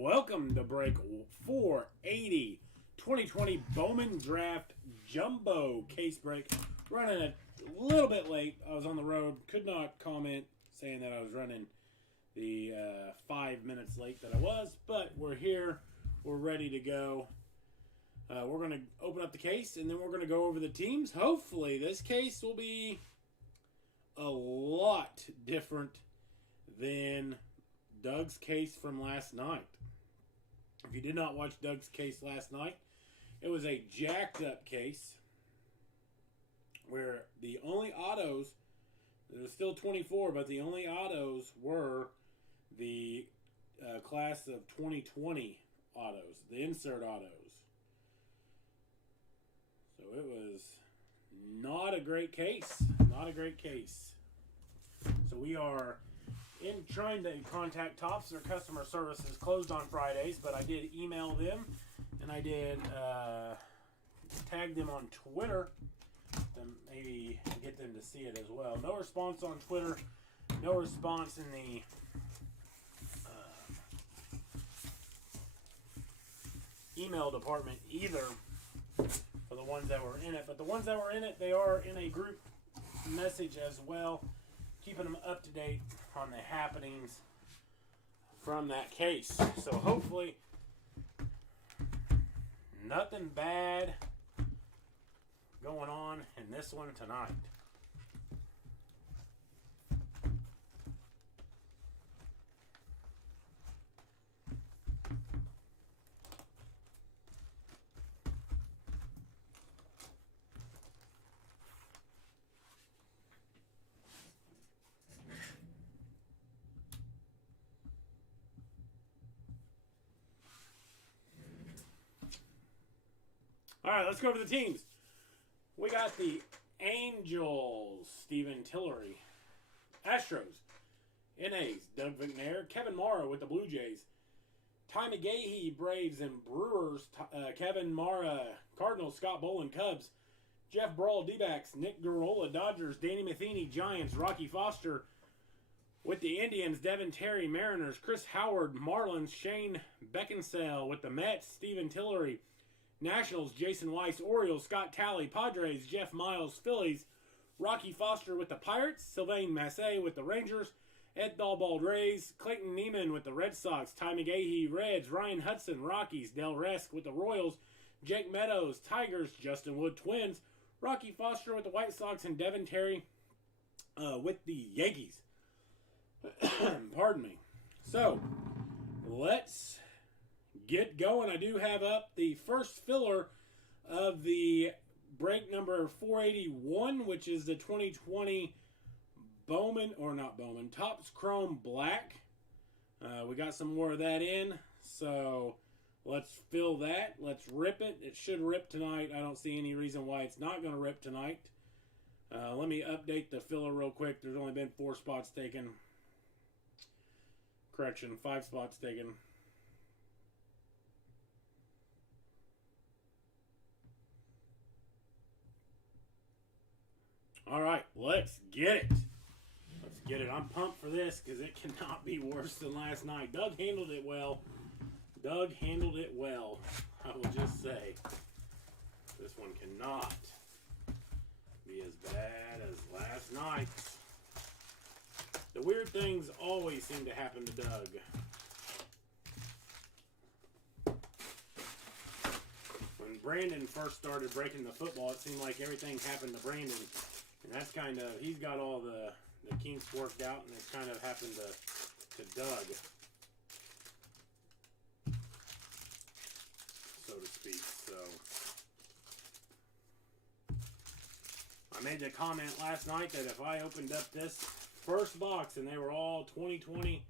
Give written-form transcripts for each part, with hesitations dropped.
Welcome to break 480 2020 Bowman Draft Jumbo case break. Running a little bit late. I was on the road. Could not comment saying that I was running the 5 minutes late that I was. But we're here. We're ready to go. We're going to open up the case and then we're going to go over the teams. Hopefully this case will be a lot different than Doug's case from last night. If you did not watch Doug's case last night, it was a jacked up case where the only autos, there was still 24, but the only autos were the class of 2020 autos, the insert autos. So it was not a great case. Not a great case. So we are in trying to contact Topps. Their customer service is closed on Fridays, but I did email them and I did tag them on Twitter to maybe get them to see it as well. No response on Twitter. No response in the email department either for the ones that were in it. But the ones that were in it, they are in a group message as well, keeping them up to date on the happenings from that case. So hopefully nothing bad going on in this one tonight. All right, let's go over the teams. We got the Angels, Stephen Tillery. Astros, NAs, Doug McNair. Kevin Mara with the Blue Jays. Ty McGahee, Braves and Brewers. Kevin Mara, Cardinals. Scott Boland, Cubs. Jeff Brawl, D-backs. Nick Garola, Dodgers. Danny Matheny, Giants. Rocky Foster with the Indians. Devin Terry, Mariners. Chris Howard, Marlins. Shane Beckinsale with the Mets. Stephen Tillery, Nationals. Jason Weiss, Orioles. Scott Talley, Padres. Jeff Miles, Phillies. Rocky Foster with the Pirates. Sylvain Massey with the Rangers. Ed Dahlbald, Rays. Clayton Neiman with the Red Sox. Ty McGahee, Reds. Ryan Hudson, Rockies. Del Resk with the Royals. Jake Meadows, Tigers. Justin Wood, Twins. Rocky Foster with the White Sox. And Devin Terry with the Yankees. Pardon me. So, let's get going. I do have up the first filler of the break number 481, which is the 2020 Bowman, or not Bowman, Topps Chrome Black. We got some more of that in, so let's fill that. Let's rip it. It should rip tonight. I don't see any reason why it's not going to rip tonight. Let me update the filler real quick. There's only been 4 spots taken. Correction, 5 spots taken. All right, let's get it. Let's get it. I'm pumped for this because it cannot be worse than last night. Doug handled it well. Doug handled it well. I will just say, this one cannot be as bad as last night. The weird things always seem to happen to Doug. When Brandon first started breaking the football, it seemed like everything happened to Brandon. And that's kind of, he's got all the kinks worked out, and it's kind of happened to Doug, so to speak. So, I made the comment last night that if I opened up this first box and they were all 2020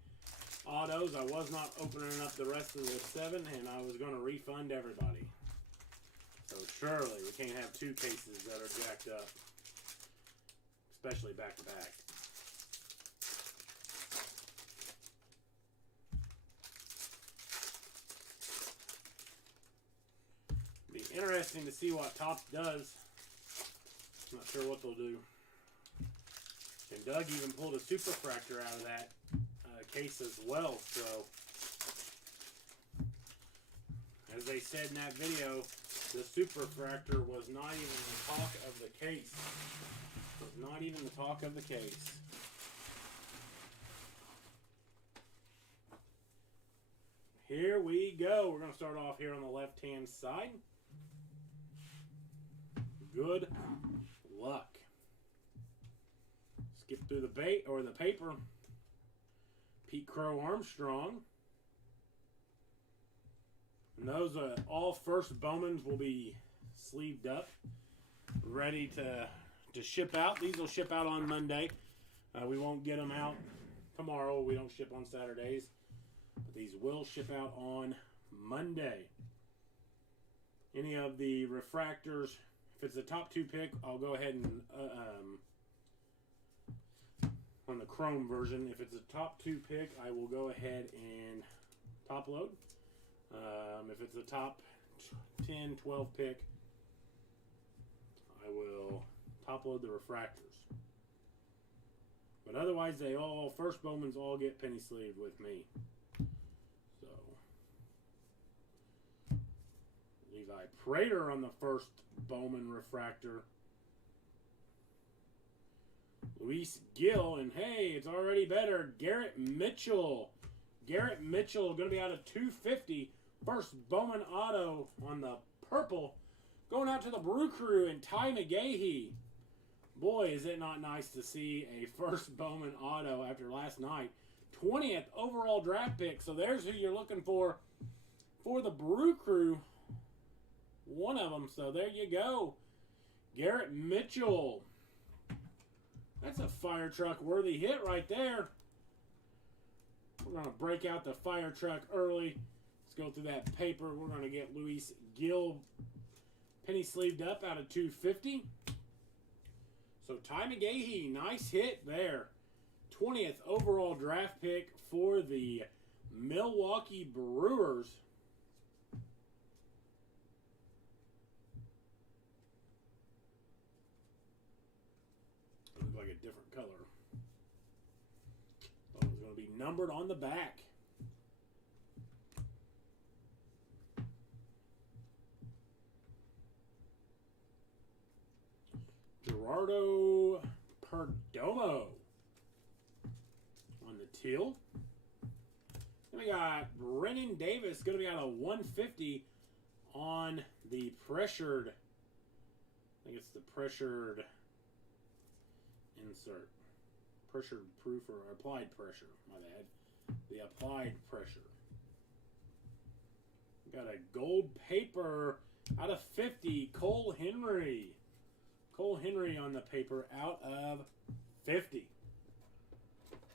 autos. I was not opening up the rest of the 7, and I was going to refund everybody. So surely we can't have 2 cases that are jacked up, especially back to back. Be interesting to see what Topps does. Not sure what they'll do. And Doug even pulled a superfractor out of that case as well. So, as they said in that video, the superfractor was not even the talk of the case. Was not even the talk of the case. Here we go. We're going to start off here on the left-hand side. Good luck. Skip through the bait or the paper. Pete Crow Armstrong. And those all first Bowmans will be sleeved up, ready to ship out. These will ship out on Monday. We won't get them out tomorrow. We don't ship on Saturdays. But these will ship out on Monday. Any of the refractors, if it's the top 2 pick, I'll go ahead and on the chrome version, if it's a top 2 pick, I will go ahead and top load. If it's a top 10, 12 pick, I will top load the refractors. But otherwise, they all, first Bowmans all get penny sleeved with me. So, Levi Prater on the first Bowman refractor. Luis Gill, and hey, it's already better. Garrett Mitchell. Garrett Mitchell going to be out of 250. First Bowman auto on the purple. Going out to the Brew Crew and Ty McGahee. Boy, is it not nice to see a first Bowman auto after last night. 20th overall draft pick. So there's who you're looking for the Brew Crew. One of them. So there you go. Garrett Mitchell. That's a fire truck worthy hit right there. We're going to break out the fire truck early. Let's go through that paper. We're going to get Luis Gill penny sleeved up out of 250. So Ty McGahee, nice hit there. 20th overall draft pick for the Milwaukee Brewers. Looks like a different color. Oh, it's going to be numbered on the back. Gerardo Perdomo on the teal. Then we got Brennan Davis going to be out of 150 on the pressured. I think it's the pressured insert. Pressured proof or applied pressure, my bad. The applied pressure. We got a gold paper out of 50, Cole Henry. Cole Henry on the paper out of 50.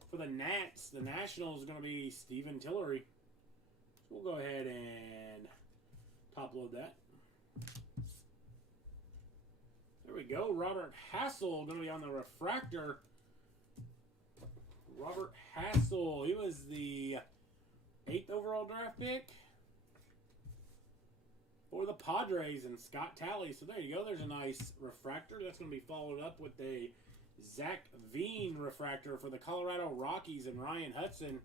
For the Nats, the Nationals is going to be Stephen Tillery. So we'll go ahead and top load that. There we go. Robert Hassel going to be on the refractor. Robert Hassel. He was the 8th overall draft pick for the Padres and Scott Talley. So there you go. There's a nice refractor. That's going to be followed up with a Zach Veen refractor for the Colorado Rockies and Ryan Hudson.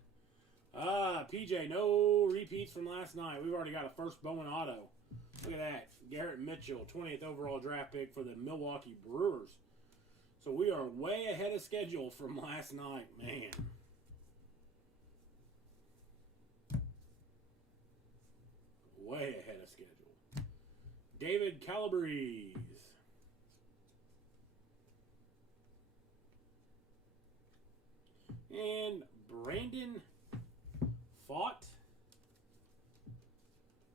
PJ, no repeats from last night. We've already got a first Bowman auto. Look at that. Garrett Mitchell, 20th overall draft pick for the Milwaukee Brewers. So we are way ahead of schedule from last night, man. Way ahead of schedule. David Calabrese. And Brandon Fott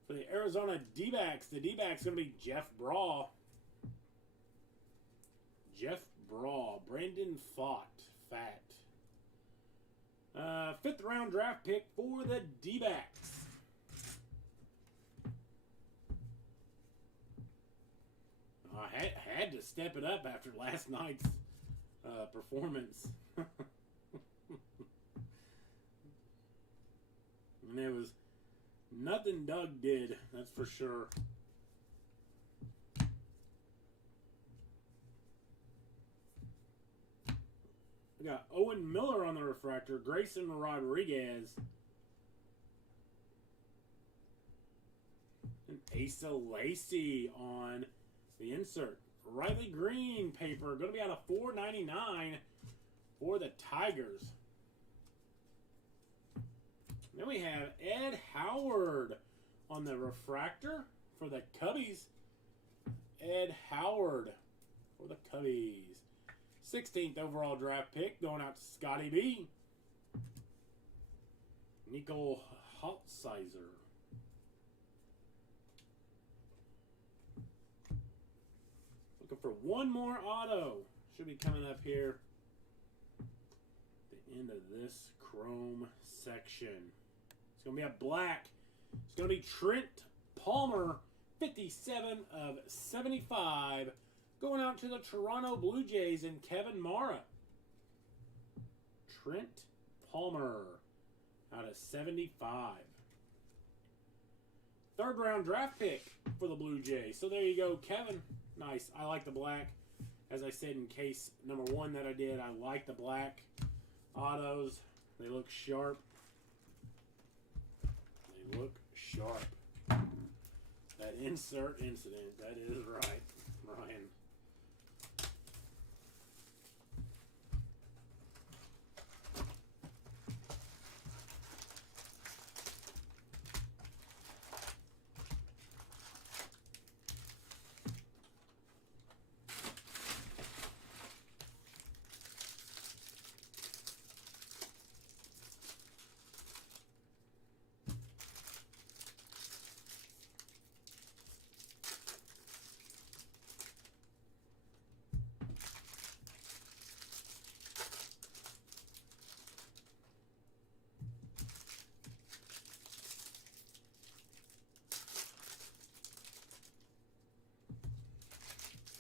for the Arizona D-backs. The D-backs going to be Jeff Braw. Jeff Braw. Brandon Fott. Fat. fifth round draft pick for the D-backs. I had to step it up after last night's performance. And it was nothing Doug did, that's for sure. We got Owen Miller on the refractor, Grayson Rodriguez, and Asa Lacy on the insert. Riley Green paper, going to be out of $4.99 for the Tigers. Then we have Ed Howard on the refractor for the Cubbies. Ed Howard for the Cubbies. 16th overall draft pick going out to Scotty B. Nico Holtsizer. Looking for one more auto. Should be coming up here at the end of this chrome section. It's going to be a black. It's going to be Trent Palmer, 57 of 75. Going out to the Toronto Blue Jays and Kevin Mara. Trent Palmer out of 75. Third round draft pick for the Blue Jays. So there you go, Kevin. Nice. I like the black. As I said in case number one that I did, I like the black autos. They look sharp. They look sharp. That insert incident, that is right, Ryan.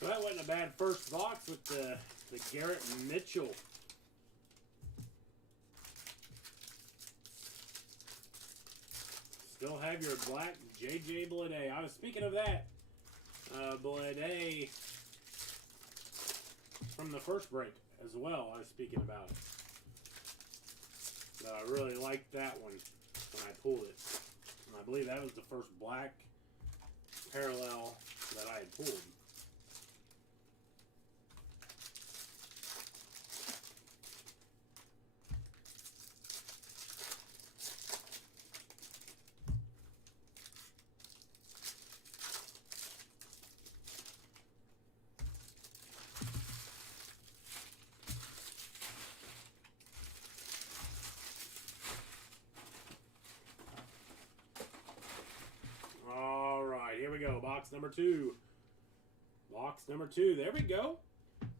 So that wasn't a bad first box with the Garrett Mitchell. Still have your black J.J. Bleday. I was speaking of that. Bleday from the first break as well. I was speaking about it. But I really liked that one when I pulled it. And I believe that was the first black parallel that I had pulled. Here we go. Box number two. Box number two. There we go.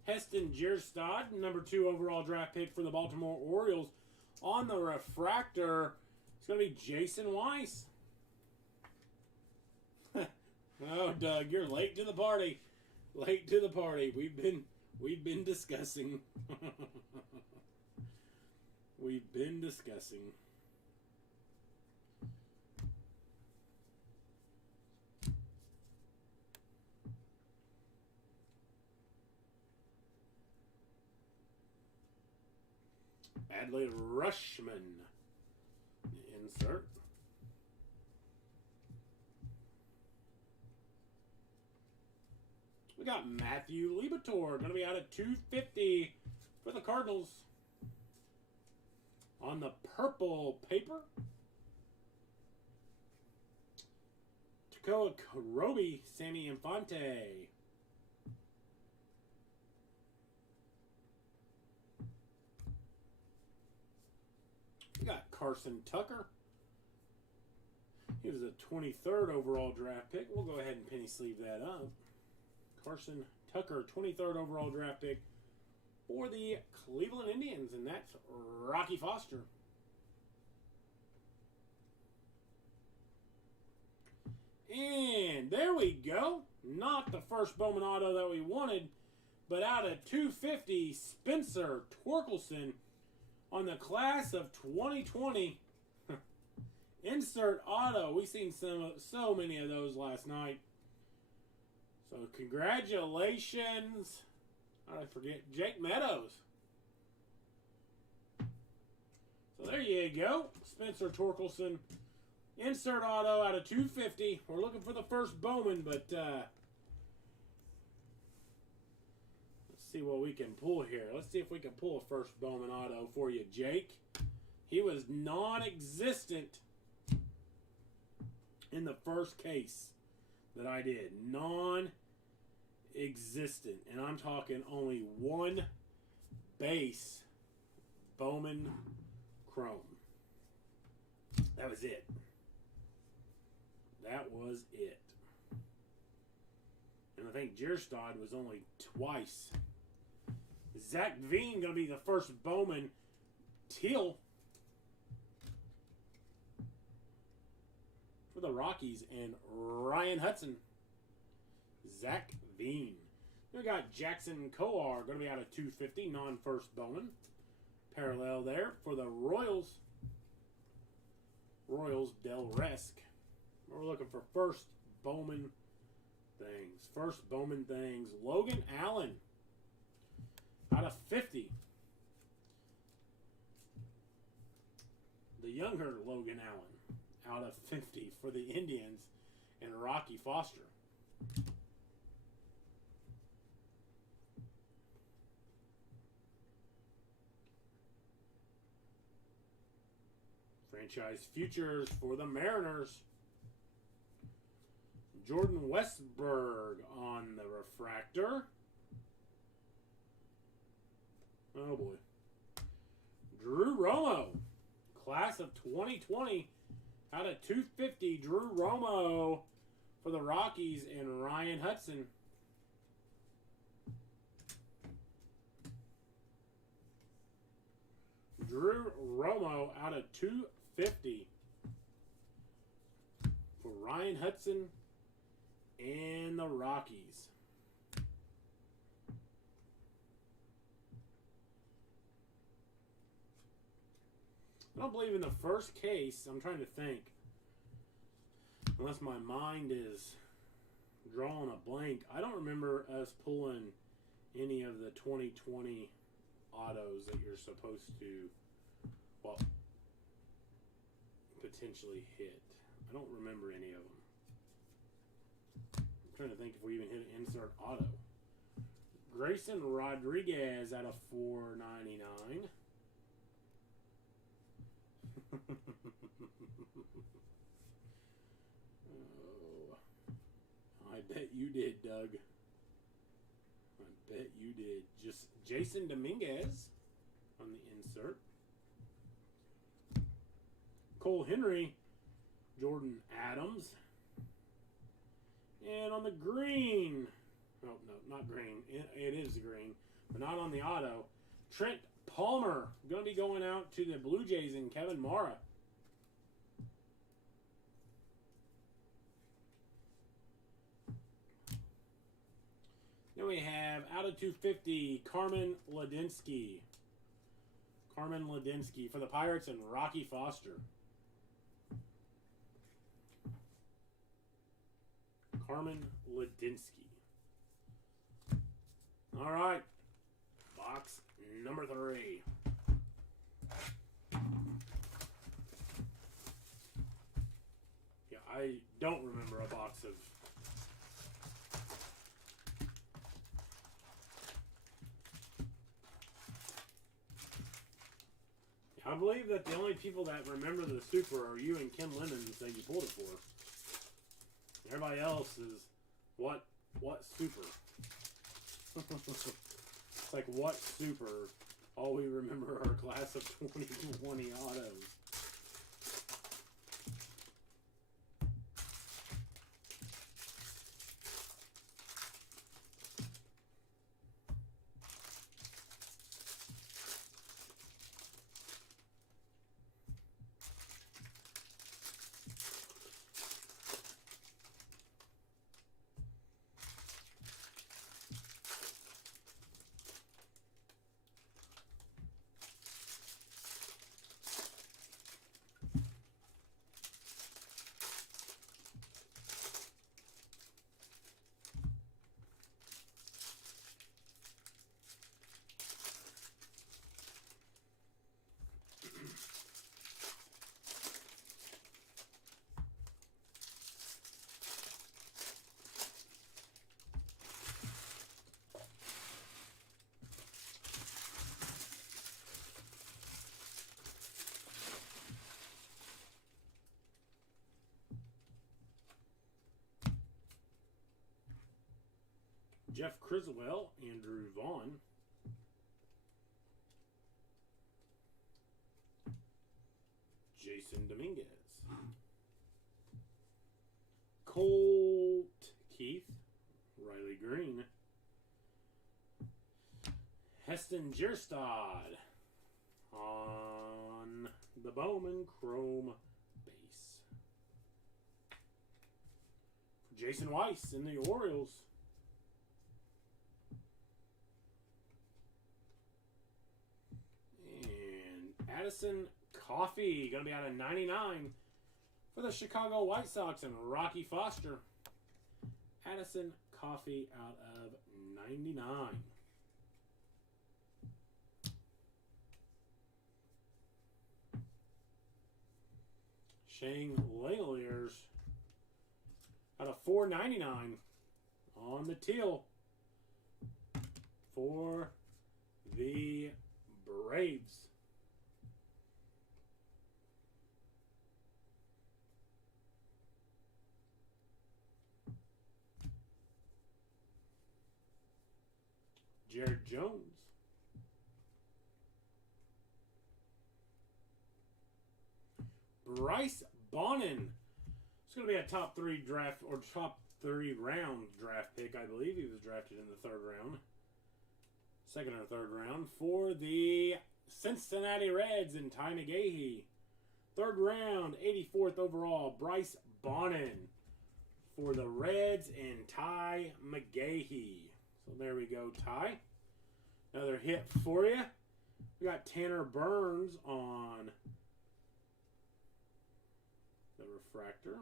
Heston Jerstad, number 2 overall draft pick for the Baltimore Orioles. On the refractor, it's going to be Jason Weiss. Oh, Doug, you're late to the party. Late to the party. We've been discussing. We've been discussing. Adley Rushman. Insert. We got Matthew Liberatore. Going to be out at $250 for the Cardinals. On the purple paper. Takoa Karobi, Sammy Infante. We got Carson Tucker. He was a 23rd overall draft pick. We'll go ahead and penny sleeve that up. Carson Tucker, 23rd overall draft pick for the Cleveland Indians, and that's Rocky Foster. And there we go. Not the first Bowman auto that we wanted, but out of 250, Spencer Torkelson on the class of 2020. Insert auto. We seen so many of those last night. So congratulations. I forget Jake Meadows. So there you go. Spencer Torkelson. Insert auto out of 250. We're looking for the first Bowman, but let's see what we can pull here. Let's see if we can pull a first Bowman auto for you, Jake. He was non-existent in the first case that I did. Non-existent. And I'm talking only one base Bowman Chrome. That was it. That was it. And I think Jerstad was only twice. Zach Veen going to be the first Bowman teal for the Rockies, and Ryan Hudson. Zach Veen. We got Jackson Coar going to be out of 250, non-first Bowman. Parallel there for the Royals. Royals Del Resque. We're looking for first Bowman things. First Bowman things. Logan Allen out of 50. The younger Logan Allen out of 50 for the Indians and Rocky Foster. Franchise futures for the Mariners. Jordan Westberg on the refractor. Oh boy. Drew Romo. Class of 2020. Out of 250. Drew Romo for the Rockies and Ryan Hudson. Drew Romo out of 250 for Ryan Hudson and the Rockies. I don't believe in the first case. I'm trying to think. Unless my mind is drawing a blank. I don't remember us pulling any of the 2020 autos that you're supposed to, well, potentially hit. I don't remember any of them. I'm trying to think if we even hit an insert auto. Grayson Rodriguez out of 499. Oh, I bet you did, Doug. I bet you did. Just Jason Dominguez on the insert. Cole Henry, Jordan Adams. And on the green, oh no, not green. It is green, but not on the auto. Trent Palmer going to be going out to the Blue Jays and Kevin Mara. Then we have out of 250, Carmen Ladinsky. Carmen Ladinsky for the Pirates and Rocky Foster. Carmen Ladinsky. All right. Box number 3. Yeah, I don't remember a box of... I believe that the only people that remember the Super are you and Ken Lemons that you pulled it for. Everybody else is, what Super? It's like, what Super? All we remember are class of 2020 autos. Jeff Criswell, Andrew Vaughn. Jason Dominguez. Colt Keith, Riley Green. Heston Jerstad on the Bowman Chrome base. Jason Weiss in the Orioles. And Addison Coffee, going to be out of 99 for the Chicago White Sox, and Rocky Foster. Addison Coffee out of 99. Shane Langeliers out of 499 on the teal for the Braves. Jared Jones. Bryce Bowman. It's going to be a top 3 draft or top 3 round draft pick, I believe. He was drafted in the 3rd round. 2nd or 3rd round for the Cincinnati Reds and Ty McGahee. 3rd round, 84th overall, Bryce Bowman for the Reds and Ty McGahee. So there we go, Ty. Another hit for you. We got Tanner Burns on the refractor.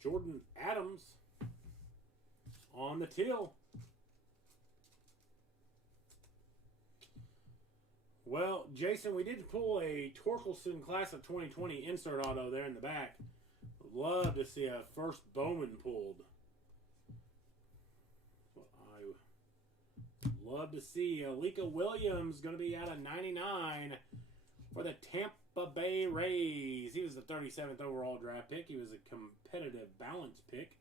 Jordan Adams on the teal. Well, Jason, we did pull a Torkelson Class of 2020 insert auto there in the back. Love to see a first Bowman pulled. I love to see Alika Williams going to be out of 99 for the Tampa Bay Rays. He was the 37th overall draft pick. He was a competitive balance pick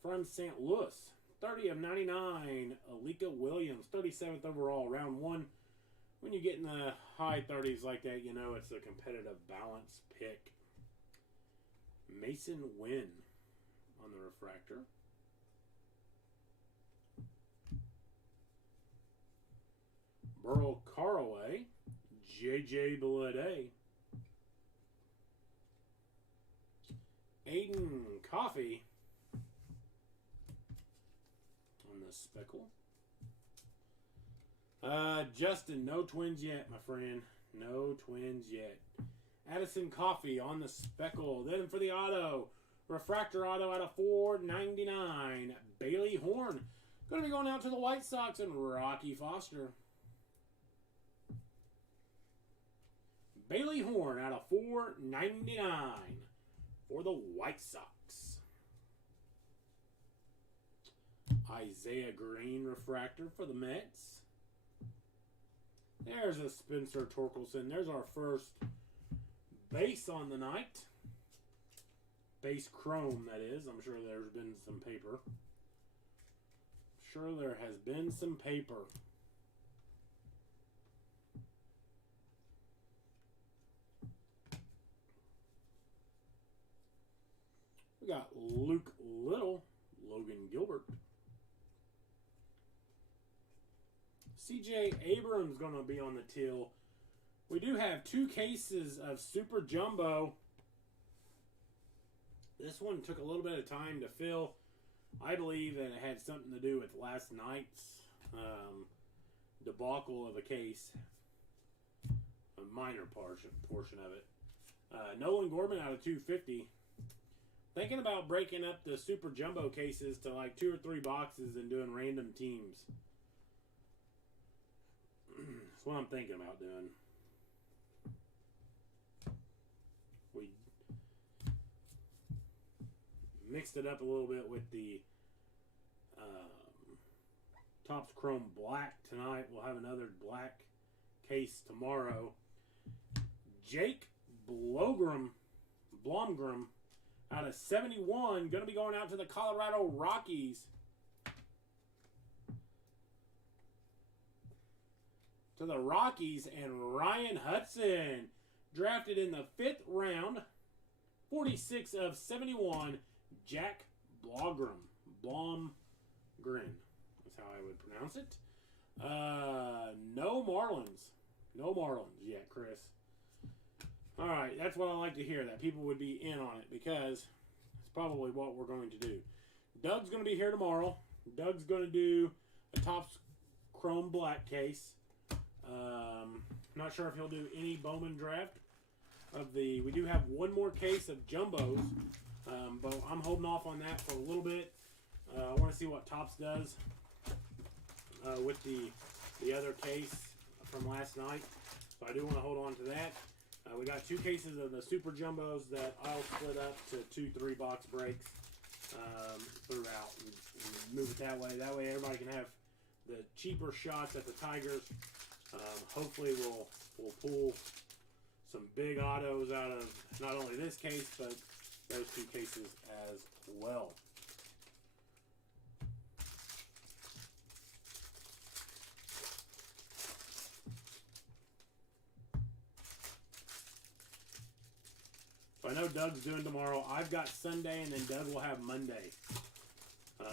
from St. Louis. 30 of 99, Alika Williams, 37th overall, round 1. When you get in the high 30s like that, you know it's a competitive balance pick. Mason Wynn on the refractor. Burl Caraway, J.J. Bleday. Aiden Coffee on the speckle. Justin, no twins yet, my friend. No twins yet. Addison Coffee on the speckle. Then for the auto, refractor auto out of 499. Bailey Horn. Going to be going out to the White Sox and Rocky Foster. Bailey Horn out of 499 for the White Sox. Isaiah Green refractor for the Mets. There's a Spencer Torkelson. There's our first base on the night. Base chrome, that is. I'm sure there's been some paper. Sure there has been some paper. We got Luke Little, Logan Gilbert. C.J. Abrams going to be on the till. We do have 2 cases of Super Jumbo. This one took a little bit of time to fill. I believe that it had something to do with last night's debacle of a case. A minor portion of it. Nolan Gorman out of 250. Thinking about breaking up the Super Jumbo cases to like 2 or 3 boxes and doing random teams. That's what I'm thinking about doing. We mixed it up a little bit with the Topps Chrome Black tonight. We'll have another black case tomorrow. Jake Blomgren out of 71. Going to be going out to the Colorado Rockies. To the Rockies and Ryan Hudson. Drafted in the 5th round. 46 of 71. Jack Blomgren. That's how I would pronounce it. No Marlins. No Marlins yet, Chris. Alright, that's what I like to hear, that people would be in on it, because it's probably what we're going to do. Doug's going to be here tomorrow. Doug's going to do a Topps Chrome Black case. Not sure if he'll do any Bowman draft. We do have one more case of Jumbos, but I'm holding off on that for a little bit. I want to see what Topps does with the other case from last night. So I do want to hold on to that. We got 2 cases of the Super Jumbos that I'll split up to 2 3-box breaks throughout and move it that way. That way everybody can have the cheaper shots at the Tigers. Hopefully we'll pull some big autos out of not only this case, but those 2 cases as well. So I know Doug's doing tomorrow. I've got Sunday, and then Doug will have Monday.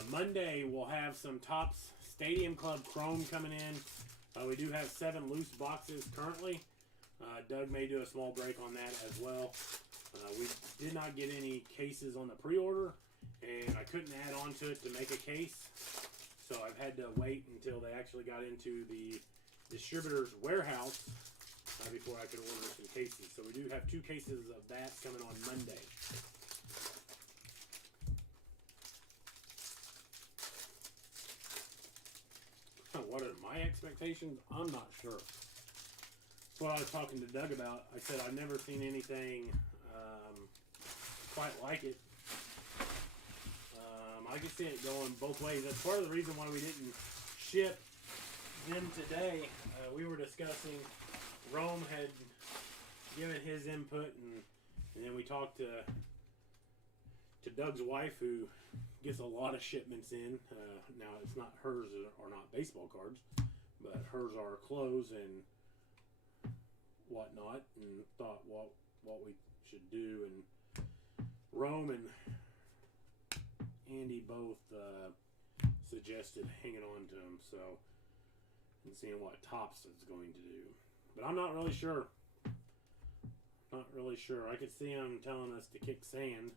Monday we'll have some Topps Stadium Club Chrome coming in. We do have 7 loose boxes currently. Doug may do a small break on that as well. We did not get any cases on the pre-order, and I couldn't add on to it to make a case. So I've had to wait until they actually got into the distributor's warehouse before I could order some cases. So we do have 2 cases of that coming on Monday. What are my expectations? I'm not sure. That's what I was talking to Doug about. I said I've never seen anything quite like it. I could see it going both ways. That's part of the reason why we didn't ship them today. We were discussing, Rome had given his input, and then we talked to Doug's wife, who gets a lot of shipments in. Now, it's not hers are not baseball cards, but hers are clothes and whatnot, and thought what we should do. And Rome and Andy both suggested hanging on to them, so, and seeing what Topps is going to do. But I'm not really sure. Not really sure. I could see him telling us to kick sand,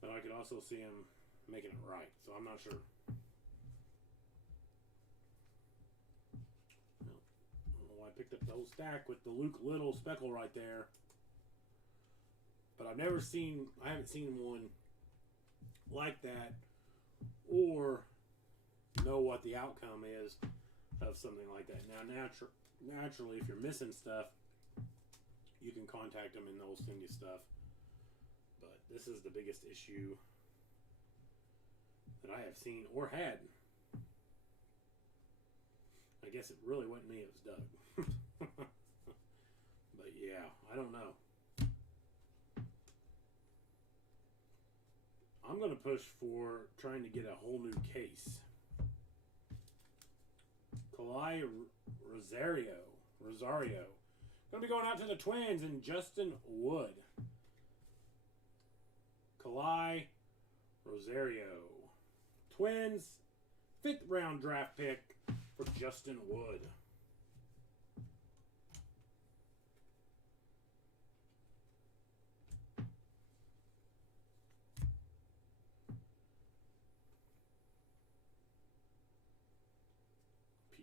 but I could also see him making it right. So I'm not sure. I don't know why I picked up the whole stack with the Luke Little speckle right there. But I haven't seen one like that, or know what the outcome is of something like that. Now, naturally, if you're missing stuff, you can contact them and they'll send you stuff. But this is the biggest issue that I have seen or had. I guess it really wasn't me, it was Doug. But yeah, I don't know. I'm going to push for trying to get a whole new case. Kalai Rosario. Going to be going out to the Twins and Justin Wood. Kalai Rosario. Twins, 5th round draft pick for Justin Wood.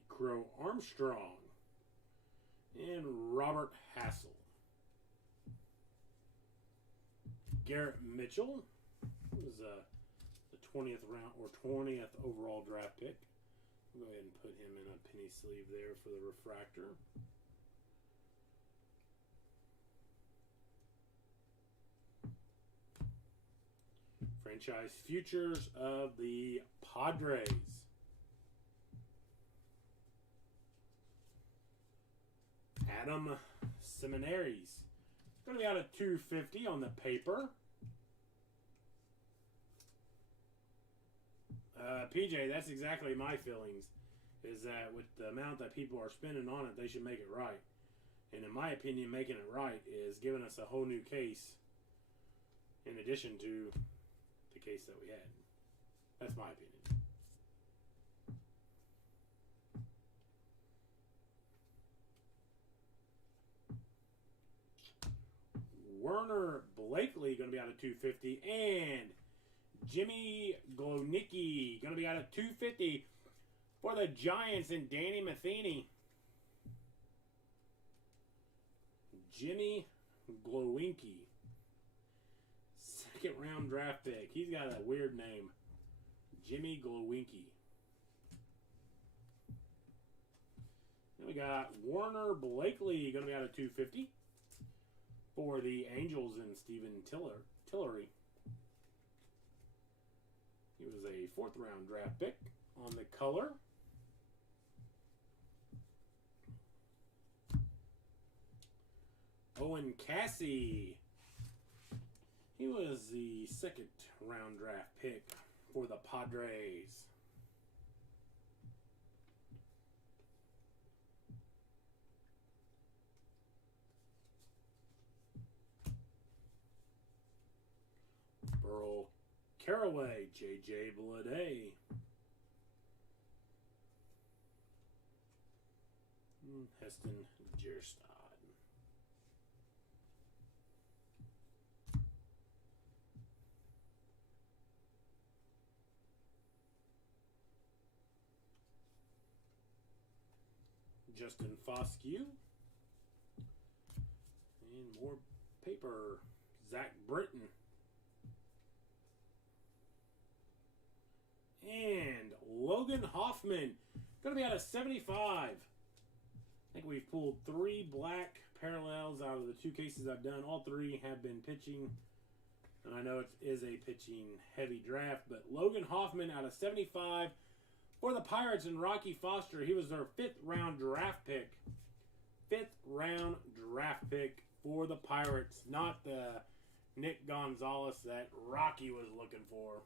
Crow Armstrong and Robert Hassel. Garrett Mitchell was the 20th round or 20th overall draft pick. I'll go ahead and put him in a penny sleeve there for the refractor. Franchise futures of the Padres. Adam Seminaries. Going to be out of 250 on the paper. PJ, that's exactly my feelings. Is that with the amount that people are spending on it, they should make it right. And in my opinion, making it right is giving us a whole new case in addition to the case that we had. That's my opinion. Werner Blakely going to be out of 250. And Jimmy Glownicki going to be out of 250 for the Giants and Danny Matheny. Jimmy Glowinky. Second round draft pick. He's got a weird name. Jimmy Glowinky. Then we got Werner Blakely going to be out of 250 for the Angels and Steven Tillery. He was a fourth round draft pick on the color. Owen Cassie. He was the second round draft pick for the Padres. Burl Caraway, J.J. Bleday. Heston Jerstad. Justin Foscue. And more paper. Zach Britton. And Logan Hoffman. Going to be out of 75. I think we've pulled 3 black parallels out of the 2 cases I've done. All 3 have been pitching. And I know it is a pitching heavy draft. But Logan Hoffman out of 75 for the Pirates and Rocky Foster. He was their 5th round draft pick. 5th round draft pick for the Pirates. Not the Nick Gonzalez that Rocky was looking for.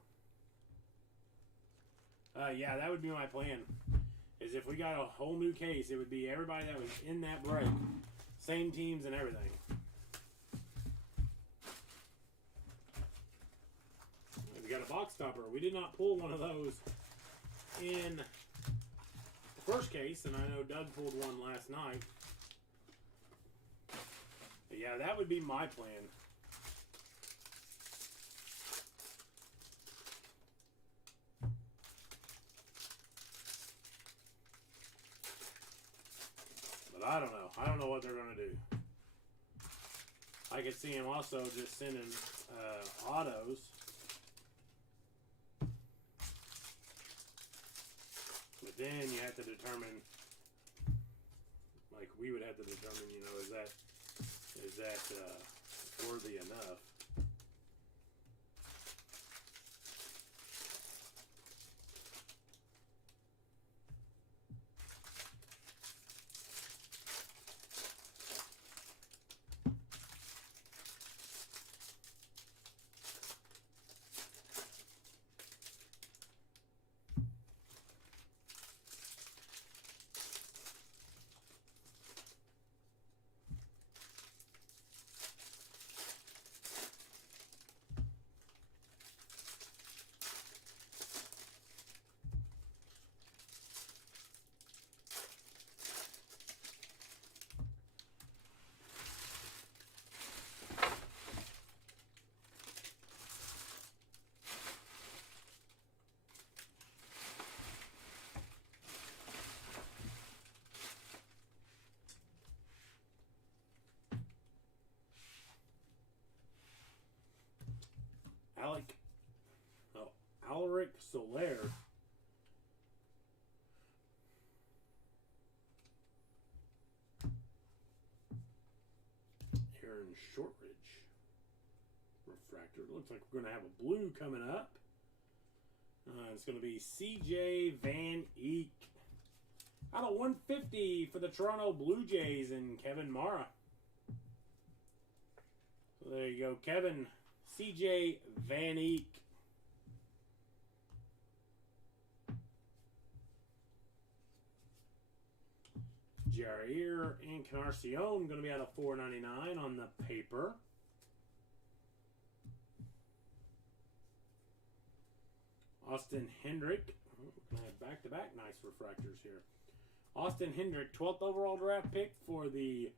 Yeah, that would be my plan. Is if we got a whole new case, it would be everybody that was in that break. Same teams and everything. We got a box topper. We did not pull one of those in the first case, and I know Doug pulled one last night. But yeah, that would be my plan. But I don't know. I don't know what they're going to do. I could see him also just sending autos. But then you have to determine, like we would have to determine, you know, is that worthy enough? Alaric Soler. Aaron Shortridge. Refractor. Looks like we're going to have a blue coming up. It's going to be C.J. Van Eek Out of 150 for the Toronto Blue Jays and Kevin Mara. So there you go, Kevin. CJ Van Eek. Jair Encarnacion going to be out of 499 on the paper. Austin Hendrick. We're going to have back-to-back nice refractors here. Austin Hendrick, 12th overall draft pick for the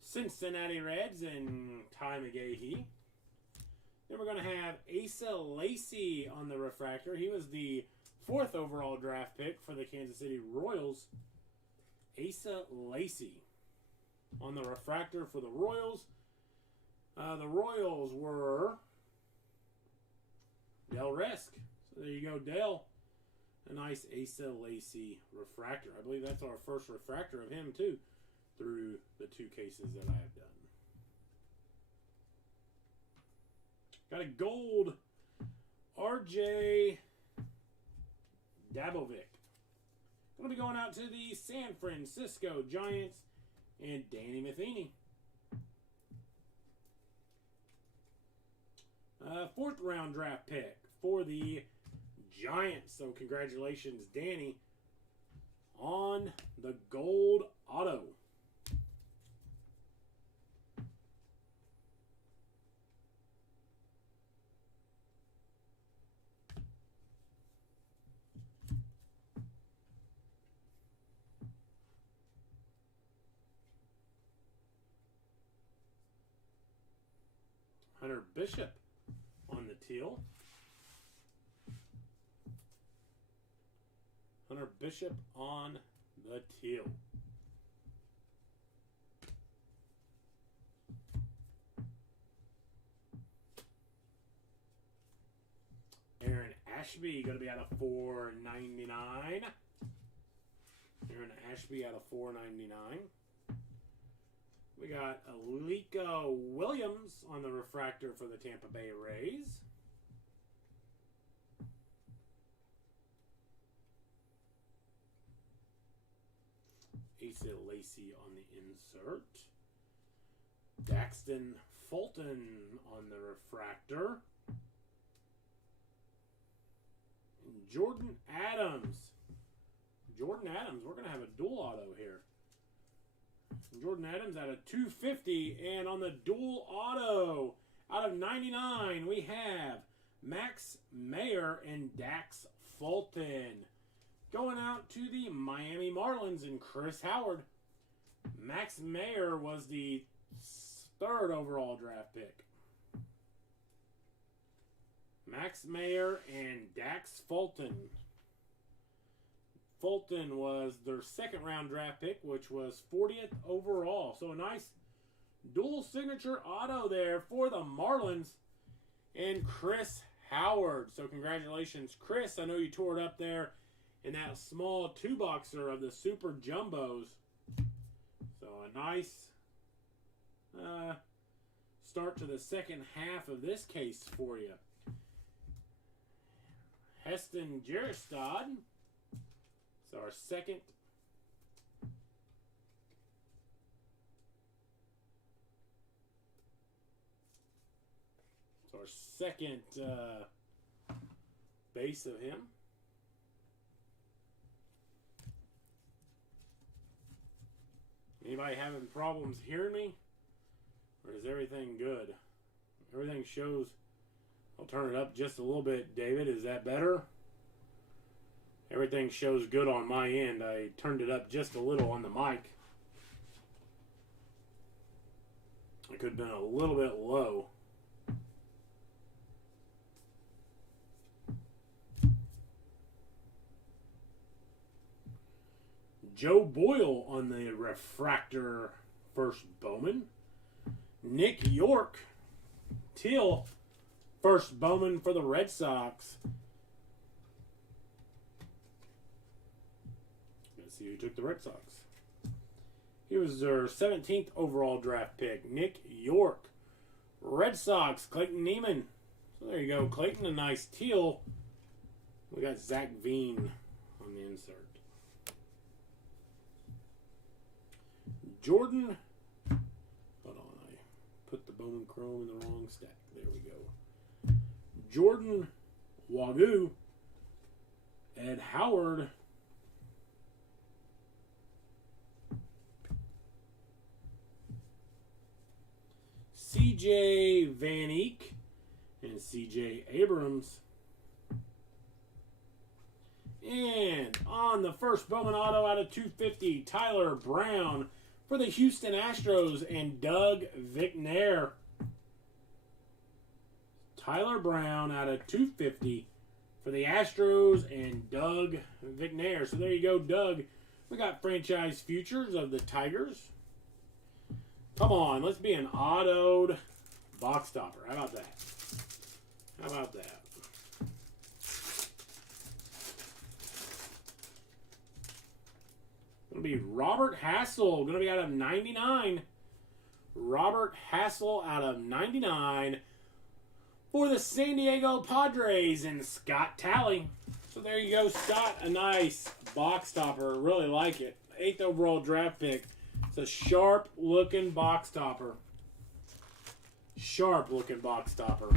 Cincinnati Reds and Ty McGahee. Then we're going to have Asa Lacy on the refractor. He was the 4th overall draft pick for the Kansas City Royals. Asa Lacy on the refractor for the Royals. The Royals were Del Resk. So there you go, Del. A nice Asa Lacy refractor. I believe that's our first refractor of him, too, through the 2 cases that I have done. Got a gold RJ Dabovic. Going to be going out to the San Francisco Giants and Danny Matheny. 4th round draft pick for the Giants. So congratulations, Danny, on the gold auto. Hunter Bishop on the teal. Hunter Bishop on the teal. Aaron Ashby going to be out of 499. Aaron Ashby out of 499. We got Alika Williams on the refractor for the Tampa Bay Rays. Asa Lacy on the insert. Daxton Fulton on the refractor. And Jordan Adams. Jordan Adams, we're going to have a dual auto here. Jordan Adams out of 250. And on the dual auto, out of 99, we have Max Mayer and Dax Fulton. Going out to the Miami Marlins and Chris Howard. Max Mayer was the 3rd overall draft pick. Max Mayer and Dax Fulton. Fulton was their 2nd round draft pick, which was 40th overall. So a nice dual signature auto there for the Marlins and Chris Howard. So congratulations, Chris. I know you tore it up there in that small 2-boxer of the Super Jumbos. So a nice start to the second half of this case for you. Heston Jerstad. So our second base of him. Anybody having problems hearing me? Or is everything good? Everything shows. I'll turn it up just a little bit, David. Is that better? Everything shows good on my end. I turned it up just a little on the mic. It could have been a little bit low. Joe Boyle on the refractor first Bowman. Nick York, teal, first Bowman for the Red Sox. Let's see who took the Red Sox. He was their 17th overall draft pick. Nick York. Red Sox, Clayton Neiman. So there you go, Clayton, a nice teal. We got Zach Veen on the insert. Jordan. Hold on, I put the Bowman Chrome in the wrong stack. There we go. Jordan Wagyu. Ed Howard. C.J. Van Eek and C.J. Abrams. And on the first Bowman Auto out of 250, Tyler Brown for the Houston Astros and Doug Vicnair. Tyler Brown out of 250 for the Astros and Doug Vicnair. So there you go, Doug. We got franchise futures of the Tigers. Come on, let's be an autoed box stopper. How about that? How about that? Going to be Robert Hassel. Going to be out of 99. Robert Hassel out of 99 for the San Diego Padres and Scott Talley. So there you go, Scott. A nice box stopper. Really like it. 8th overall draft pick. It's a sharp-looking box topper. Sharp-looking box topper.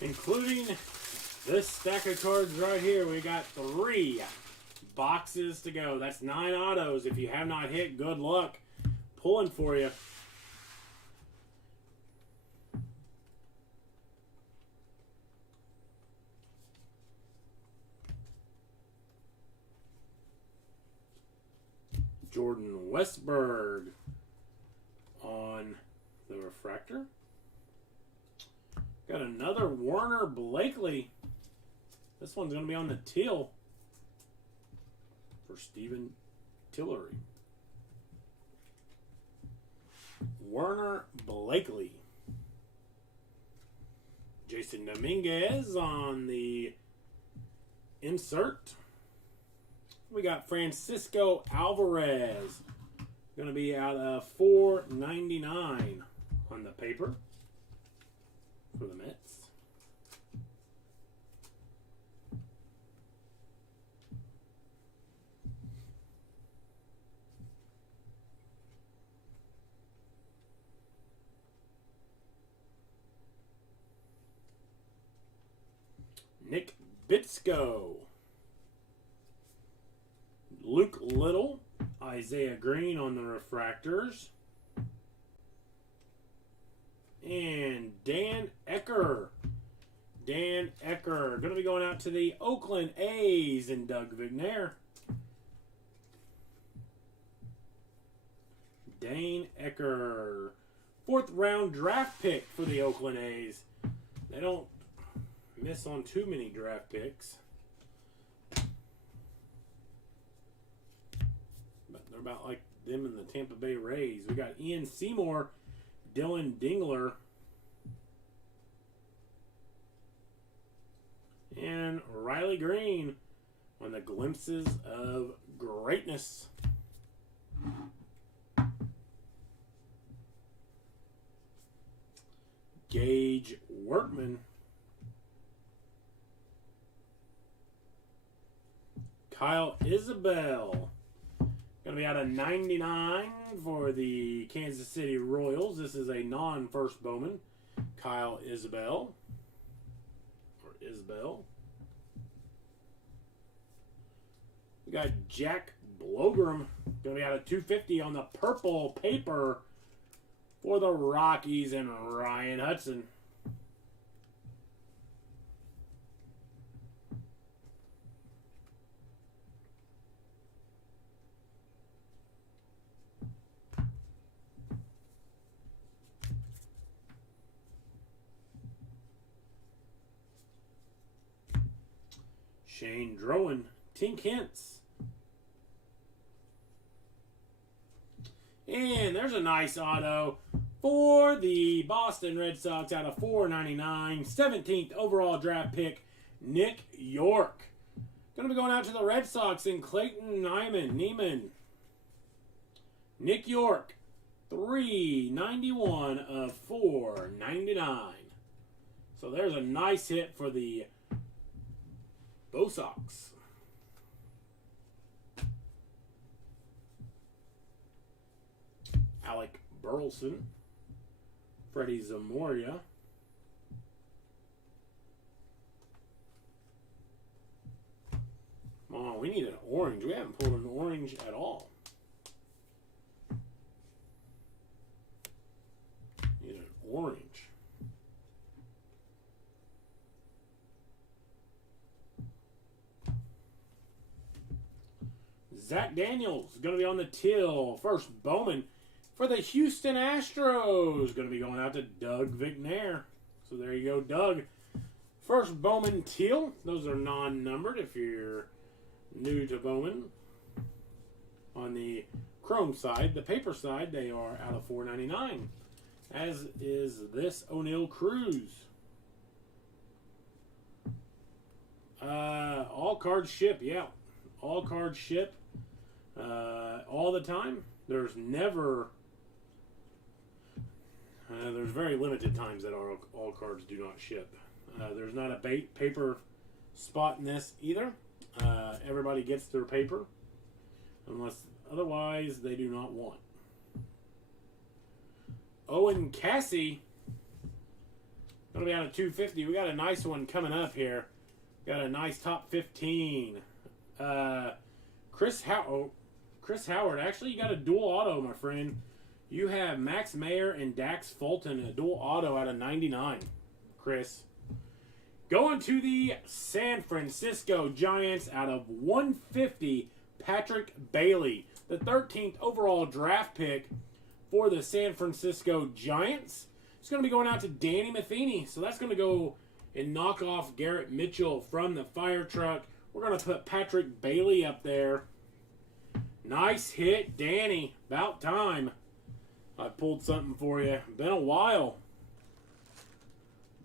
Including this stack of cards right here, we got 3 boxes to go. That's 9 autos. If you have not hit, good luck pulling for you. Jordan Westberg on the refractor. Got another Warner Blakely. This one's going to be on the teal for Stephen Tillery. Warner Blakely. Jason Dominguez on the insert. We got Francisco Alvarez. Going to be out of $4.99 on the paper for the Mets. Nick Bitsko. Luke Little. Isaiah Green on the refractors. And Dan Ecker. Dan Ecker. Going to be going out to the Oakland A's and Doug Vicnair. Dan Ecker. 4th round draft pick for the Oakland A's. They don't miss on too many draft picks. But they're about like them and the Tampa Bay Rays. We got Ian Seymour, Dylan Dingler, and Riley Green on the glimpses of greatness. Workman. Kyle Isabel. Going to be out of 99 for the Kansas City Royals. This is a non-first Bowman. Kyle Isabel. Or Isbell. We got Jack Blogram. Going to be out of 250 on the purple paper for the Rockies and Ryan Hudson. Shane Drowan, Tink Hintz. And there's a nice auto for the Boston Red Sox out of 499. 17th overall draft pick, Nick York. Going to be going out to the Red Sox in Clayton Neiman. Nick York, 391 of 499. So there's a nice hit for the Bo Sox. Alec Burleson. Freddie Zamoria. Come on, we need an orange. We haven't pulled an orange at all. Need an orange. Zach Daniels going to be on the till. First Bowman for the Houston Astros. Going to be going out to Doug McNair. So there you go, Doug. First Bowman teal. Those are non-numbered if you're new to Bowman. On the chrome side, the paper side, they are out of $4.99. As is this O'Neal Cruz. All cards ship, yeah. All cards ship. All the time. There's never... there's very limited times that all cards do not ship. There's not a paper spot in this either. Everybody gets their paper. Unless otherwise they do not want. Owen Cassie. Going to be out of 250. We got a nice one coming up here. Got a nice top 15. Chris Howard. Actually, you got a dual auto, my friend. You have Max Mayer and Dax Fulton, a dual auto out of 99. Chris. Going to the San Francisco Giants out of 150, Patrick Bailey. The 13th overall draft pick for the San Francisco Giants. It's going to be going out to Danny Matheny. So that's going to go and knock off Garrett Mitchell from the fire truck. We're going to put Patrick Bailey up there. Nice hit, Danny. About time. I pulled something for you. Been a while.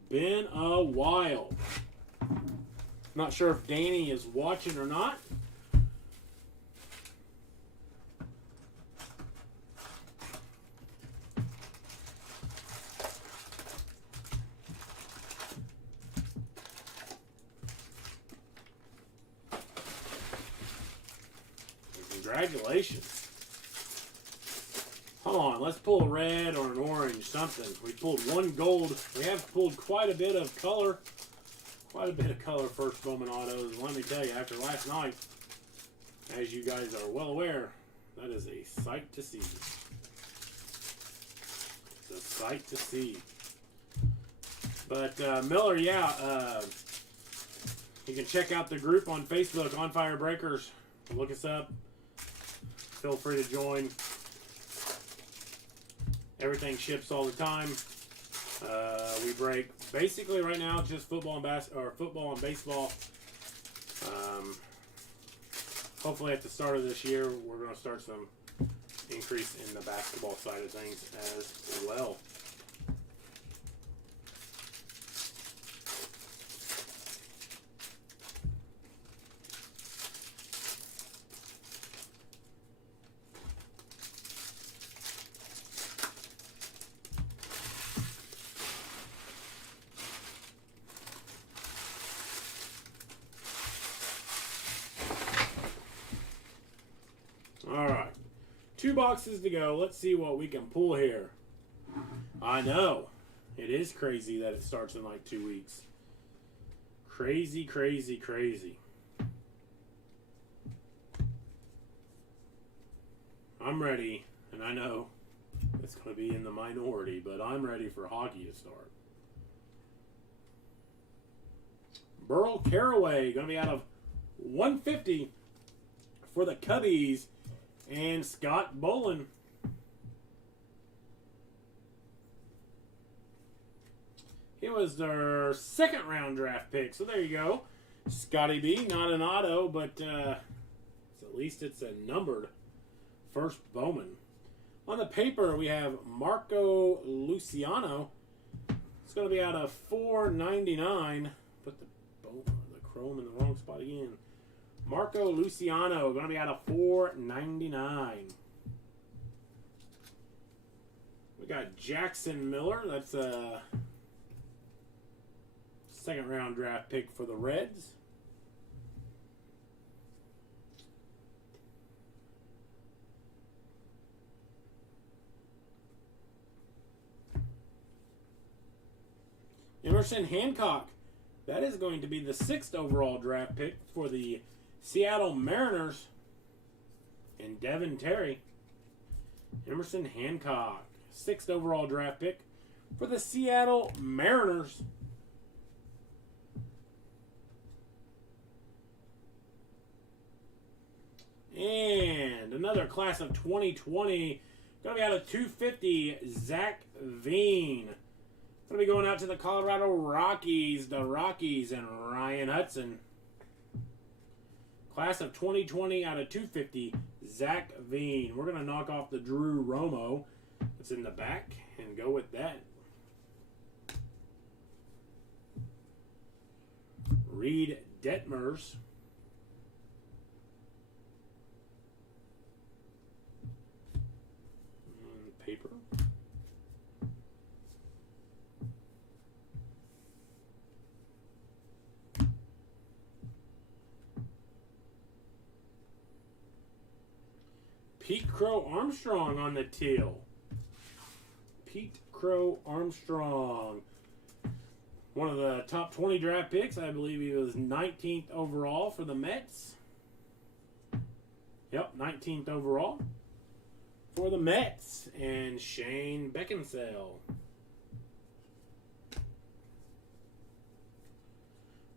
Been a while. Not sure if Danny is watching or not. Congratulations. Hold on, let's pull a red or an orange, something. We pulled one gold. We have pulled quite a bit of color. Quite a bit of color first Bowman autos. And let me tell you, after last night, as you guys are well aware, that is a sight to see. It's a sight to see. But Miller, yeah, you can check out the group on Facebook, On Fire Breakers. Look us up. Feel free to join. Everything ships all the time. We break basically right now just football and baseball. Hopefully at the start of this year we're going to start some increase in the basketball side of things as well. 2 boxes to go. Let's see what we can pull here. I know. It is crazy that it starts in like 2 weeks. Crazy, crazy, crazy. I'm ready, and I know it's going to be in the minority, but I'm ready for hockey to start. Burl Carraway, going to be out of 150 for the Cubbies, and Scott Bowman. He was their 2nd round draft pick, so there you go. Scotty B, not an auto, but at least it's a numbered first Bowman. On the paper, we have Marco Luciano. It's going to be out of 499. Put the chrome in the wrong spot again. Marco Luciano, going to be out of 499. We got Jackson Miller. That's a 2nd round draft pick for the Reds. Emerson Hancock. That is going to be the 6th overall draft pick for the Seattle Mariners. And Devin Terry. Emerson Hancock. 6th overall draft pick for the Seattle Mariners. And another class of 2020. Going to be out of 250, Zach Veen. Going to be going out to the Colorado Rockies, the Rockies, and Ryan Hudson. Class of 2020 out of 250, Zach Veen. We're going to knock off the Drew Romo that's in the back and go with that. Reed Detmers. Paper. Pete Crow Armstrong on the teal. Pete Crow Armstrong. One of the top 20 draft picks. I believe he was 19th overall for the Mets. Yep, 19th overall for the Mets. And Shane Beckinsale.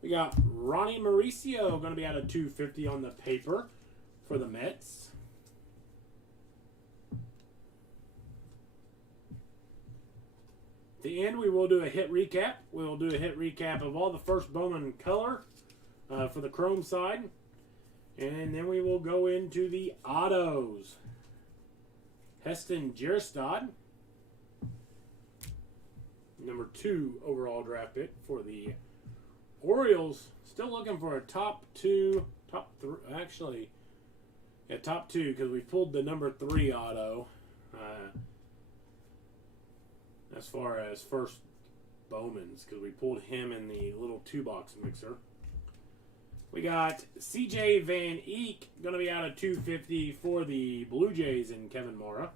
We got Ronnie Mauricio going to be out of 250 on the paper for the Mets. At the end, we will do a hit recap. We will do a hit recap of all the first Bowman color for the chrome side. And then we will go into the autos. Heston Jerstad, number 2 overall draft pick for the Orioles. Still looking for a top 2, top 3, actually, yeah, top 2 because we pulled the number 3 auto. As far as first Bowman's, because we pulled him in the little 2-box mixer. We got CJ Van Eek, going to be out of 250 for the Blue Jays and Kevin Mora.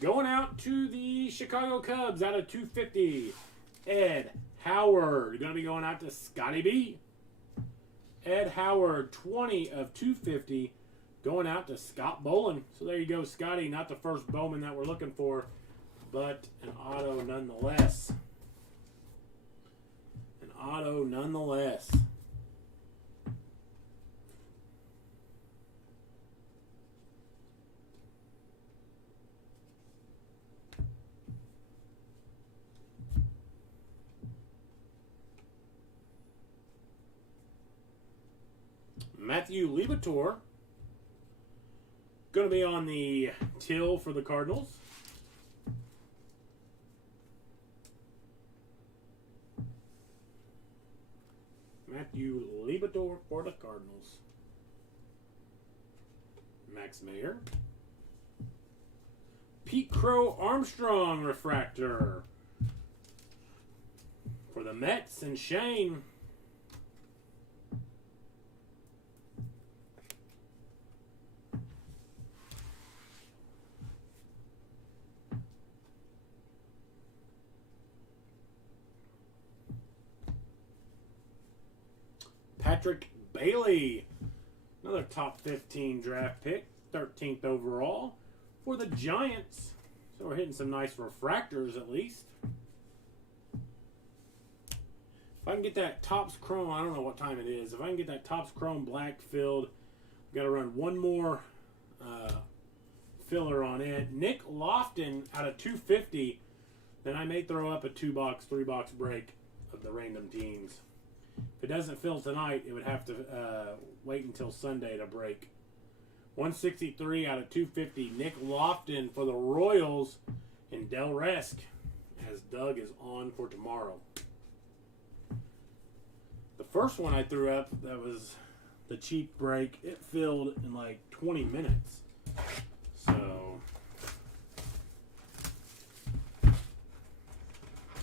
Going out to the Chicago Cubs, out of 250, Ed Howard. Going to be going out to Scotty B. Ed Howard, 20 of 250. Going out to Scott Bowman. So there you go, Scotty. Not the first Bowman that we're looking for, but an auto nonetheless. An auto nonetheless. Matthew Liberatore. Going to be on the till for the Cardinals. Matthew Liberatore for the Cardinals. Max Mayer. Pete Crow Armstrong refractor for the Mets and Shane. Patrick Bailey. Another top 15 draft pick. 13th overall for the Giants. So we're hitting some nice refractors at least. If I can get that Topps Chrome, I don't know what time it is. If I can get that Topps Chrome black filled, we've got to run one more filler on it. Nick Lofton out of 250. Then I may throw up a 2-box, 3-box break of the random teams. If it doesn't fill tonight, it would have to wait until Sunday to break. 163 out of 250. Nick Lofton for the Royals and Del Resk, as Doug is on for tomorrow. The first one I threw up, that was the cheap break. It filled in like 20 minutes. So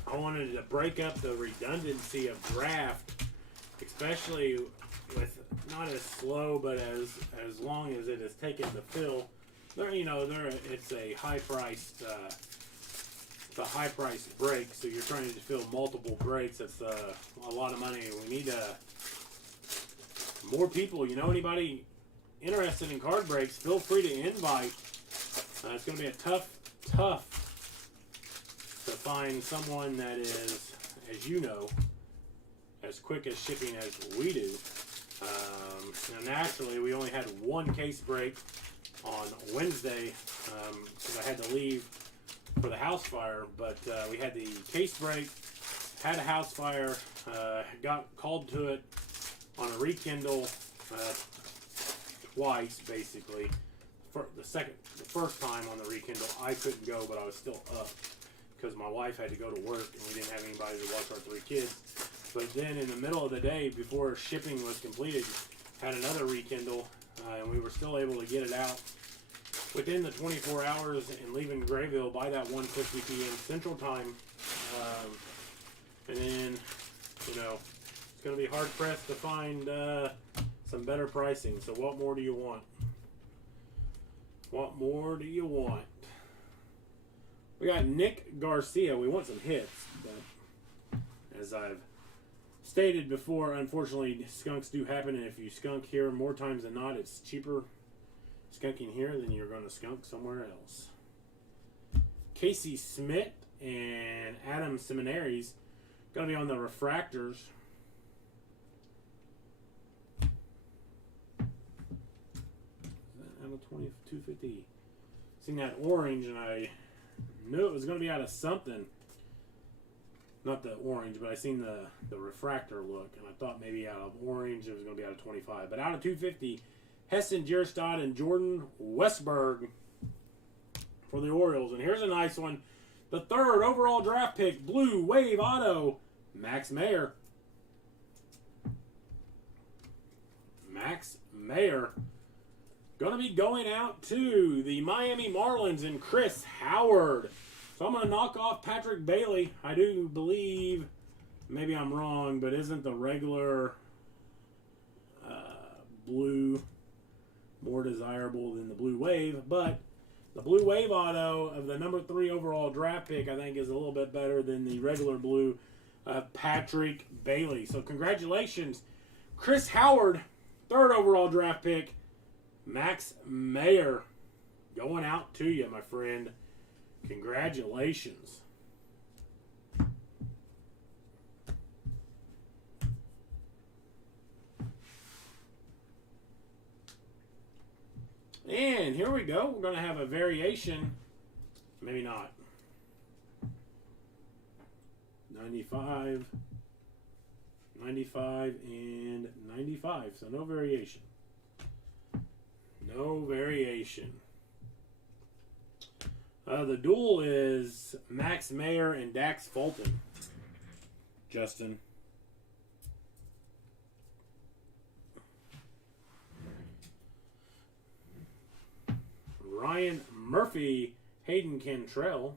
I wanted to break up the redundancy of draft, especially with not as slow, but as long as it has taken to fill. It's a high-priced, the high-priced break, so you're trying to fill multiple breaks. That's a lot of money. We need more people. You know, anybody interested in card breaks, feel free to invite. It's going to be a tough to find someone that is, as you know, as quick as shipping as we do. Now, naturally, we only had one case break on Wednesday because I had to leave for the house fire. But we had the case break, had a house fire, got called to it on a rekindle twice, basically. The first time on the rekindle, I couldn't go, but I was still up because my wife had to go to work and we didn't have anybody to watch our 3 kids. But then in the middle of the day, before shipping was completed, had another rekindle, and we were still able to get it out within the 24 hours and leaving Grayville by that 1:50 p.m. Central Time. And then, it's going to be hard pressed to find some better pricing. So what more do you want? What more do you want? We got Nick Garcia. We want some hits, but as I've stated before, unfortunately, skunks do happen, and if you skunk here more times than not, it's cheaper skunking here than you're going to skunk somewhere else. Casey Smith and Adam Seminaries going to be on the refractors. Out of 250. Seen that orange, and I knew it was going to be out of something. Not the orange, but I seen the refractor look, and I thought maybe out of orange it was going to be out of 25. But out of 250, Heston Jerstad and Jordan Westberg for the Orioles. And here's a nice one. The 3rd overall draft pick, Blue Wave Auto, Max Mayer. Max Mayer. Going to be going out to the Miami Marlins and Chris Howard. So I'm going to knock off Patrick Bailey. I do believe, maybe I'm wrong, but isn't the regular blue more desirable than the Blue Wave? But the Blue Wave Auto of the number 3 overall draft pick, I think, is a little bit better than the regular blue Patrick Bailey. So congratulations, Chris Howard, 3rd overall draft pick. Max Mayer, going out to you, my friend. Congratulations. And here we go. We're going to have a variation. Maybe not. 95, 95, and 95. So no variation. No variation. The duel is Max Mayer and Dax Fulton. Justin. Ryan Murphy, Hayden Cantrell.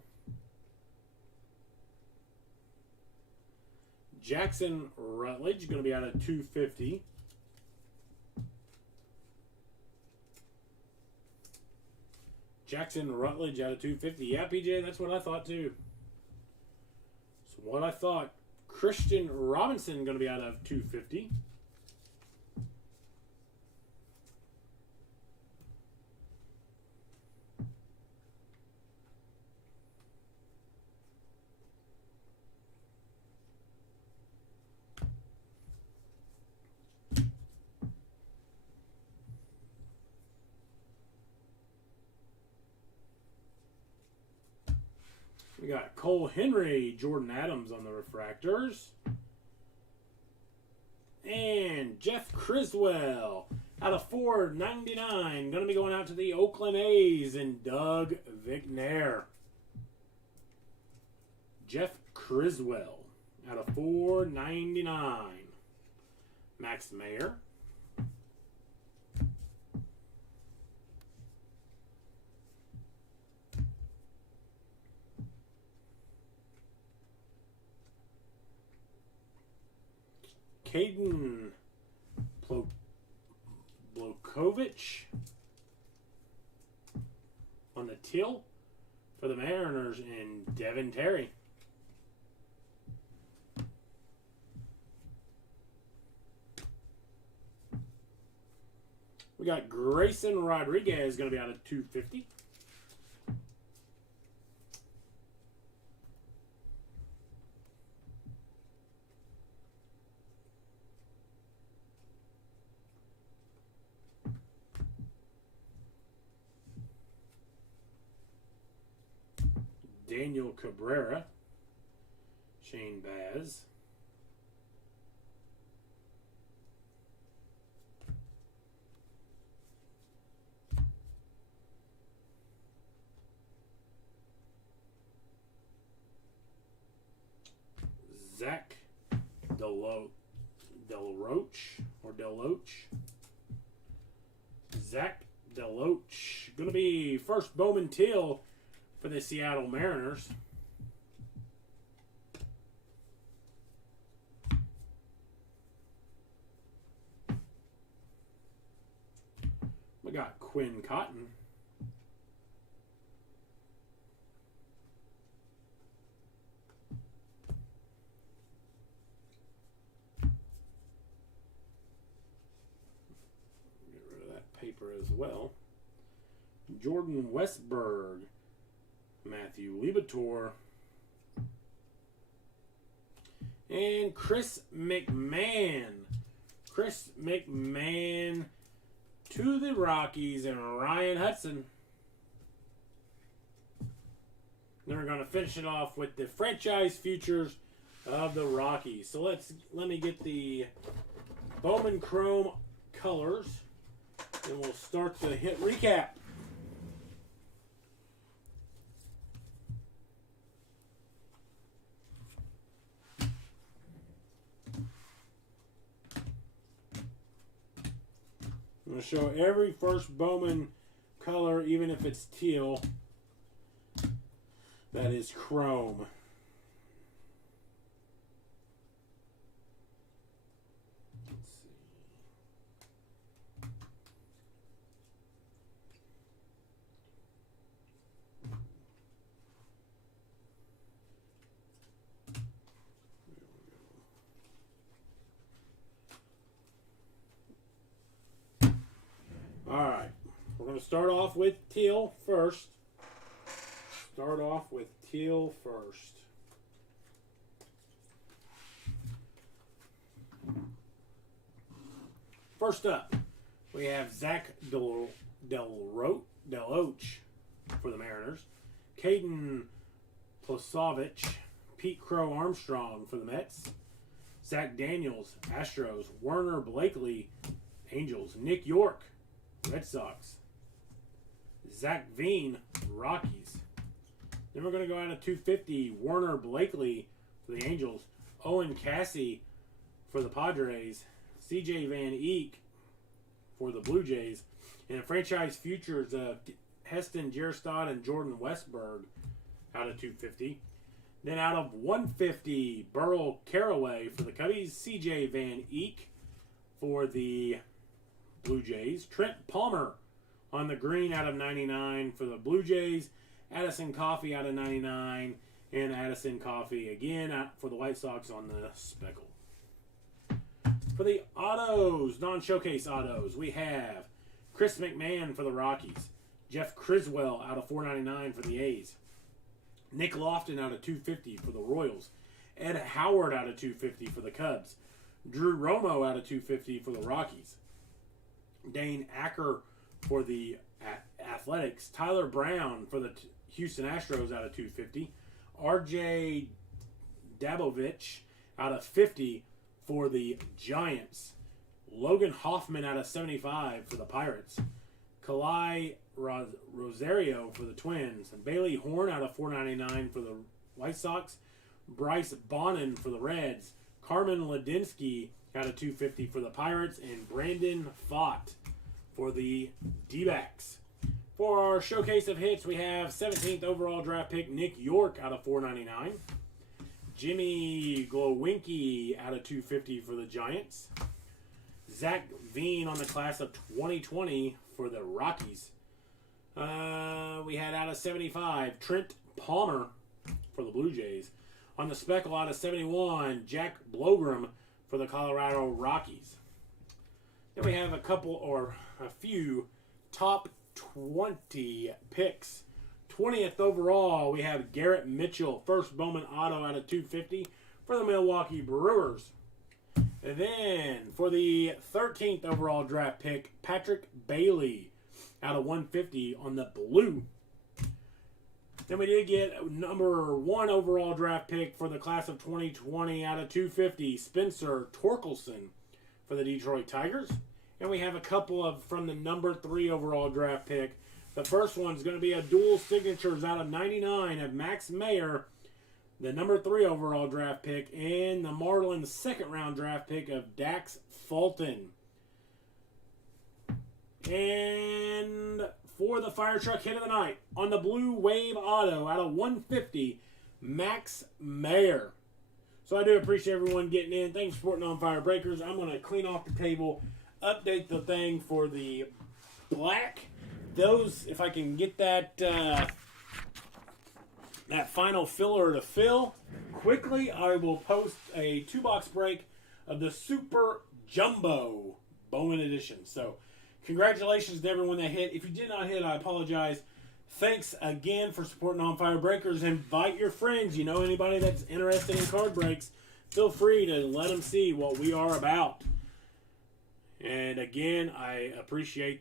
Jackson Rutledge, going to be out of 250. Jackson Rutledge out of 250. Yeah, PJ, that's what I thought too. So what I thought. Christian Robinson going to be out of 250. We got Cole Henry, Jordan Adams on the refractors. And Jeff Criswell out of 499. Going to be going out to the Oakland A's and Doug Vicnair. Jeff Criswell out of 499. Max Mayer. Caden Blokovich on the teal for the Mariners and Devin Terry. We got Grayson Rodriguez going to be out of 250. Daniel Cabrera, Shane Baz, Zach Deloach, Zach Deloach, going to be first Bowman teal for the Seattle Mariners. We got Quinn Cotton. Get rid of that paper as well. Jordan Westberg. Matthew Libator. And Chris McMahon. Chris McMahon to the Rockies and Ryan Hudson. Then we're going to finish it off with the franchise futures of the Rockies. So let me get the Bowman Chrome colors and we'll start the hit recap. I'm going to show every first Bowman color, even if it's teal, that is chrome. Let's see. All right, we're going to start off with teal first. First up, we have Zach Deloach for the Mariners, Caden Plosovich, Pete Crow Armstrong for the Mets, Zach Daniels, Astros, Werner Blakely, Angels, Nick York, Red Sox, Zach Veen, Rockies. Then we're going to go out of 250, Werner Blakely for the Angels, Owen Cassie for the Padres, C.J. Van Eek for the Blue Jays, and franchise futures of Heston Jerstad and Jordan Westberg out of 250. Then out of 150, Burl Carraway for the Cubbies, C.J. Van Eek for the Blue Jays, Trent Palmer on the green out of 99 for the Blue Jays, Addison Coffey out of 99, and Addison Coffey again out for the White Sox on the speckle. For the autos, non-showcase autos, we have Chris McMahon for the Rockies, Jeff Criswell out of 499 for the A's, Nick Lofton out of 250 for the Royals, Ed Howard out of 250 for the Cubs, Drew Romo out of 250 for the Rockies, Dane Acker for the Athletics, Tyler Brown for the Houston Astros out of 250, RJ Dabovich out of 50 for the Giants. Logan Hoffman out of 75 for the Pirates. Kalai Rosario for the Twins. And Bailey Horn out of 499 for the White Sox. Bryce Bonin for the Reds. Carmen Ladinsky out of 250 for the Pirates. And Brandon Pfaadt for the D-backs. For our showcase of hits, we have 17th overall draft pick Nick York out of 499. Jimmy Glowinky out of 250 for the Giants. Zach Veen on the class of 2020 for the Rockies. We had out of 75 Trent Palmer for the Blue Jays. On the speckle out of 71 Jack Blogrom for the Colorado Rockies. Then we have a few top 20 picks. 20th overall, we have Garrett Mitchell, first Bowman auto out of 250 for the Milwaukee Brewers. And then for the 13th overall draft pick, Patrick Bailey out of 150 on the blue. Then we did get number 1 overall draft pick for the class of 2020 out of 250, Spencer Torkelson for the Detroit Tigers. And we have a couple from the number 3 overall draft pick. The first one's going to be a dual signatures out of 99 of Max Mayer, the number 3 overall draft pick, and the Marlins second round draft pick of Dax Fulton. And for the fire truck hit of the night, on the Blue Wave auto out of 150, Max Mayer. So I do appreciate everyone getting in. Thanks for supporting On Fire Breakers. I'm going to clean off the table, update the thing for the black. Those, if I can get that that final filler to fill quickly, I will post a 2-box break of the Super Jumbo Bowman Edition. So, congratulations to everyone that hit. If you did not hit, I apologize. Thanks again for supporting On Fire Breakers. Invite your friends. You know, anybody that's interested in card breaks, feel free to let them see what we are about. And again, I appreciate